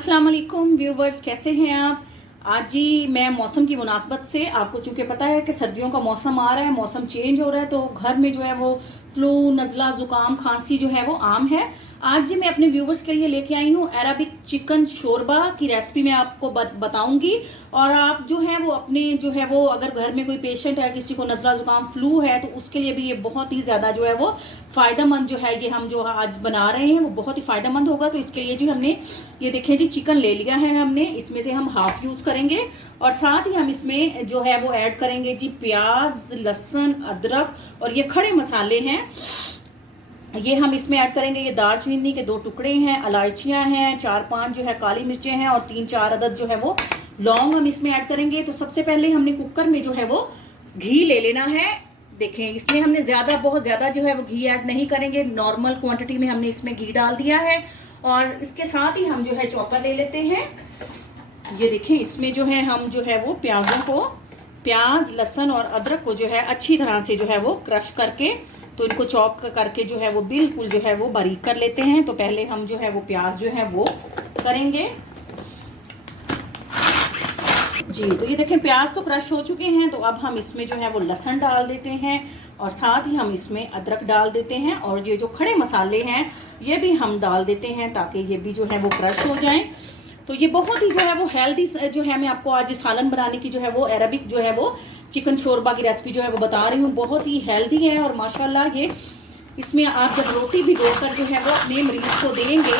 अस्सलाम वालेकुम व्यूवर्स, कैसे हैं आप। आज जी मैं मौसम की मुनासबत से आपको चूंकि पता है कि सर्दियों का मौसम आ रहा है, मौसम चेंज हो रहा है, तो घर में जो है वो फ्लू, नज़ला, ज़ुकाम, खांसी जो है वो आम है। आज जी मैं अपने व्यूवर्स के लिए लेके आई हूँ अरबिक चिकन शोरबा की रेसिपी मैं आपको बताऊंगी। और आप जो है वो अपने जो है वो अगर घर में कोई पेशेंट है, किसी को नज़ला, ज़ुकाम, फ्लू है, तो उसके लिए भी ये बहुत ही ज़्यादा जो है वो फ़ायदेमंद जो है, ये हम जो आज बना रहे हैं वो बहुत ही फ़ायदेमंद होगा। तो इसके लिए जो हमने ये देखें जी चिकन ले लिया है हमने, इसमें से हम हाफ यूज़ करेंगे और साथ ही हम इसमें जो है वो ऐड करेंगे जी प्याज, लहसुन, अदरक और ये खड़े मसाले हैं, ये हम इसमें ऐड करेंगे। ये दालचीनी के 2 टुकड़े हैं, इलायचियां हैं, 4-5 जो है काली मिर्चें हैं और 3-4 अदद जो है वो लौंग हम इसमें ऐड करेंगे। तो सबसे पहले हमने कुकर में जो है वो घी ले लेना है। देखें इसमें हमने बहुत ज़्यादा जो है वो घी ऐड नहीं करेंगे, नॉर्मल क्वांटिटी में हमने इसमें घी डाल दिया है। और इसके साथ ही हम जो है चॉपर ले लेते हैं। ये देखें इसमें जो है हम जो है वो प्याज, लहसुन और अदरक को जो है अच्छी तरह से जो है वो क्रश करके, तो इनको चॉप करके जो है वो बिल्कुल जो है वो बारीक कर लेते हैं। तो पहले हम जो है वो प्याज जो है वो करेंगे जी। तो ये देखें प्याज तो क्रश हो चुके हैं, तो अब हम इसमें जो है वो लहसुन डाल देते हैं और साथ ही हम इसमें अदरक डाल देते हैं और ये जो खड़े मसाले हैं ये भी हम डाल देते हैं ताकि ये भी जो है वो क्रश हो जाएं। तो ये बहुत ही जो है वो हेल्दी जो है, मैं आपको आज सालन बनाने की जो है वो अरबिक जो है वो चिकन शोरबा की रेसिपी जो है वो बता रही हूँ। बहुत ही हेल्दी है और माशाल्लाह ये इसमें आप जब रोटी भिगोकर जो है वो अपने मरीज को देंगे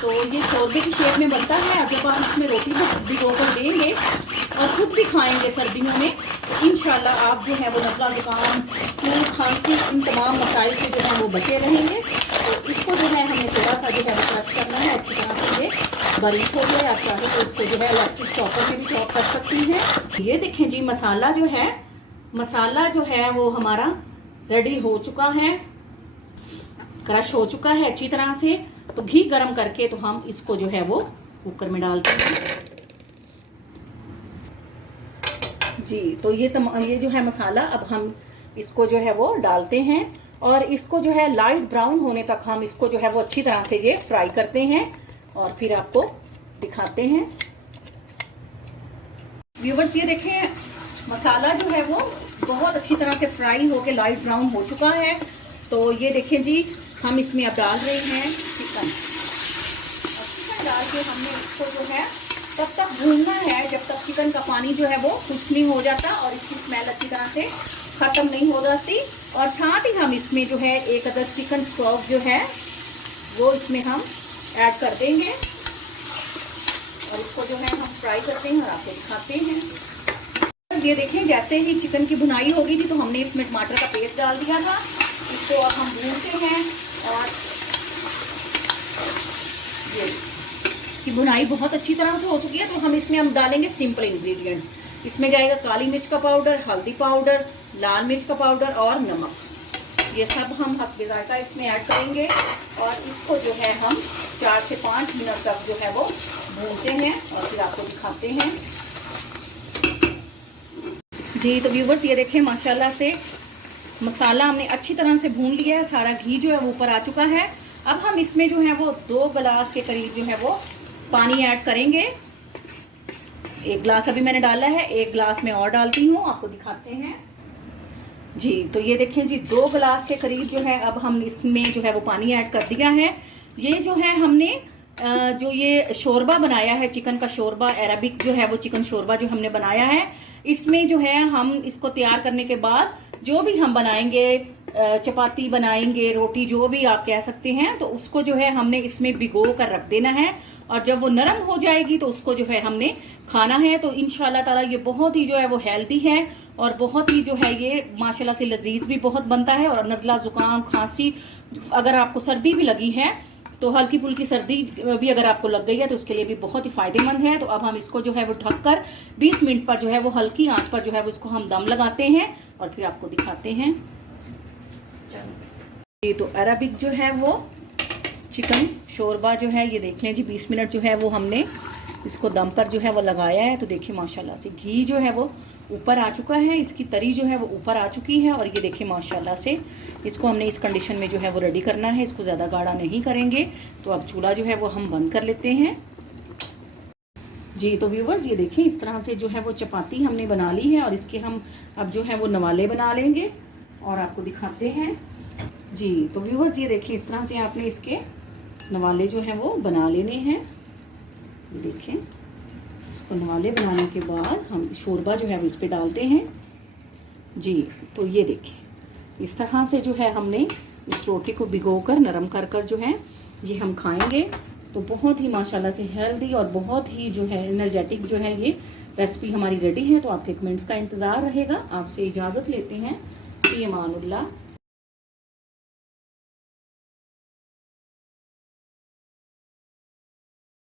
तो ये शोरबे की शेप में बनता है। और जब आप इसमें रोटी भिगोकर देंगे और खुद भी खाएंगे सर्दियों में, तो इंशाल्लाह आप जो है वो नज़ला, ज़ुकाम, फ्लू, खांसी, इन तमाम मसाइल से जो है वो बचे रहेंगे। तो इसको जो है हमें थोड़ा सा जो है वो क्रश करना है अच्छी तरह से। ये बारीक हो गया, आप चाहे तो इसको जो है इलेक्ट्रिक चॉपर से भी चॉप कर सकती हैं। ये देखें जी मसाला जो है वो हमारा रेडी हो चुका है, क्रश हो चुका है अच्छी तरह से। तो घी गरम करके तो हम इसको जो है वो कुकर में डालते हैं जी। तो ये जो है मसाला, अब हम इसको जो है वो डालते हैं और इसको जो है लाइट ब्राउन होने तक हम इसको जो है वो अच्छी तरह से ये फ्राई करते हैं और फिर आपको दिखाते हैं। व्यूवर्स ये देखें मसाला जो है वो बहुत अच्छी तरह से फ्राई होके लाइट ब्राउन हो चुका है। तो ये देखें जी हम इसमें अब डाल रहे हैं चिकन। और चिकन डाल के हमने इसको जो है तब तक भूनना है जब तक चिकन का पानी जो है वो खुश्क नहीं हो जाता और इसकी स्मेल अच्छी तरह से ख़त्म नहीं हो जाती। और साथ ही हम इसमें जो है 1 अदद चिकन स्टॉक जो है वो इसमें हम ऐड कर देंगे और इसको जो है हम फ्राई करते हैं और आपको दिखाते हैं। ये देखें जैसे ही चिकन की भुनाई हो गई थी तो हमने इसमें टमाटर का पेस्ट डाल दिया था। इसको अब हम भूनते हैं और ये की भुनाई बहुत अच्छी तरह से हो चुकी है। तो हम इसमें डालेंगे सिंपल इंग्रेडिएंट्स। इसमें जाएगा काली मिर्च का पाउडर, हल्दी पाउडर, लाल मिर्च का पाउडर और नमक। ये सब हम हस्बे जायका इसमें ऐड करेंगे और इसको जो है हम 4 से 5 मिनट तक जो है वो भूनते हैं और फिर आपको दिखाते हैं जी। तो व्यूवर्स ये देखें माशाल्लाह से मसाला हमने अच्छी तरह से भून लिया है, सारा घी जो है वो ऊपर आ चुका है। अब हम इसमें जो है वो 2 गिलास के करीब जो है वो पानी ऐड करेंगे। 1 गिलास अभी मैंने डाला है, 1 गिलास में और डालती हूँ, आपको दिखाते हैं जी। तो ये देखें जी 2 गिलास के करीब जो है अब हम इसमें जो है वो पानी ऐड कर दिया है। ये जो है हमने जो ये शोरबा बनाया है, चिकन का शोरबा, अरबिक जो है वो चिकन शोरबा जो हमने बनाया है, इसमें जो है हम इसको तैयार करने के बाद जो भी हम बनाएंगे, चपाती बनाएंगे, रोटी, जो भी आप कह सकते हैं, तो उसको जो है हमने इसमें भिगो कर रख देना है और जब वो नरम हो जाएगी तो उसको जो है हमने खाना है। तो इंशाल्लाह ताला ये बहुत ही जो है वो हेल्दी है और बहुत ही जो है ये माशाल्लाह से लजीज भी बहुत बनता है। और नज़ला, ज़ुकाम, खांसी, अगर आपको सर्दी भी लगी है तो हल्की फुल्की सर्दी भी अगर आपको लग गई है तो उसके लिए भी बहुत ही फायदेमंद है। तो अब हम इसको जो है वो ढककर 20 मिनट पर जो है वो हल्की आंच पर जो है वो इसको हम दम लगाते हैं और फिर आपको दिखाते हैं। ये तो अरबिक जो है वो चिकन शोरबा जो है, ये देख लें जी 20 मिनट जो है वो हमने इसको दम पर जो है वो लगाया है। तो देखिए माशाल्लाह से घी जो है वो ऊपर आ चुका है, इसकी तरी जो है वो ऊपर आ चुकी है। और ये देखिए माशाल्लाह से इसको हमने इस कंडीशन में जो है वो रेडी करना है, इसको ज़्यादा गाढ़ा नहीं करेंगे। तो अब चूल्हा जो है वो हम बंद कर लेते हैं जी तो व्यूवर्स ये देखें, इस तरह से जो है वो चपाती हमने बना ली है और इसके हम अब जो है वो नवाले बना लेंगे और आपको दिखाते हैं। जी तो व्यूवर्स ये देखें, इस तरह से आपने इसके नवाले जो हैं वो बना लेने हैं। ये देखें, इसको नवाले बनाने के बाद हम शोरबा जो है वो इस पर डालते हैं। जी तो ये देखें, इस तरह से जो है हमने इस रोटी को भिगोकर नरम कर कर जो है ये हम खाएंगे तो बहुत ही माशाल्लाह से हेल्दी और बहुत ही जो है एनर्जेटिक जो है ये रेसिपी हमारी रेडी है। तो आपके कमेंट्स का इंतज़ार रहेगा। आपसे इजाज़त लेते हैं। फ़ी अमानुल्लाह।